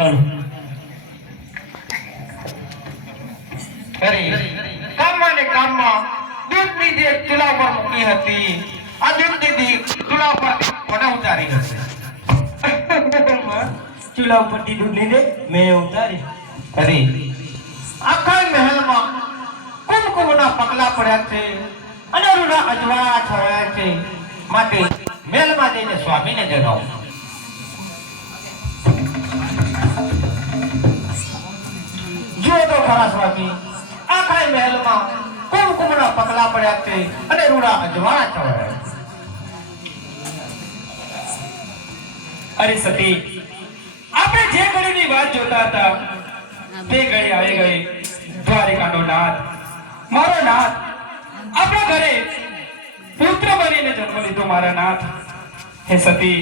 અરે કામમાં ને કામમાં દૂધની જે ચૂલા પર મૂકી હતી આ દૂધની દી ચૂલા પર મને ઉતારી હશે ચૂલા ઉપરથી દૂધ લીધે મેં ઉતારી. અરે આખા મહેલમાં કુમકુમના પગલા પડ્યા છે અને રૂડા અજવાળા છવાયા છે માટે મહેલમાં જઈને સ્વામીને જણાવો. જુઓ તો ખરા સ્વામી આખા મહેલમાં કુમકુમના પગલા પડ્યા છે અને રૂડા અજવાળા છવાયા છે. અરે સતી, આપણે જે ઘડીની વાત જોતા હતા તે ઘડી આવી ગઈ. દ્વારિકાનો નાથ, મારો નાથ, આપણા ઘરે પુત્ર બનીને જન્મ લીધો મારા નાથ. હે સતી,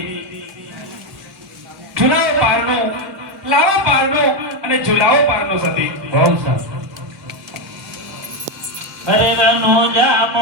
ઝુલાવો પારનો, લાવો પારનો અને ઝુલાવો પારનો સતી. બહુ સારું. અરે રનો જામ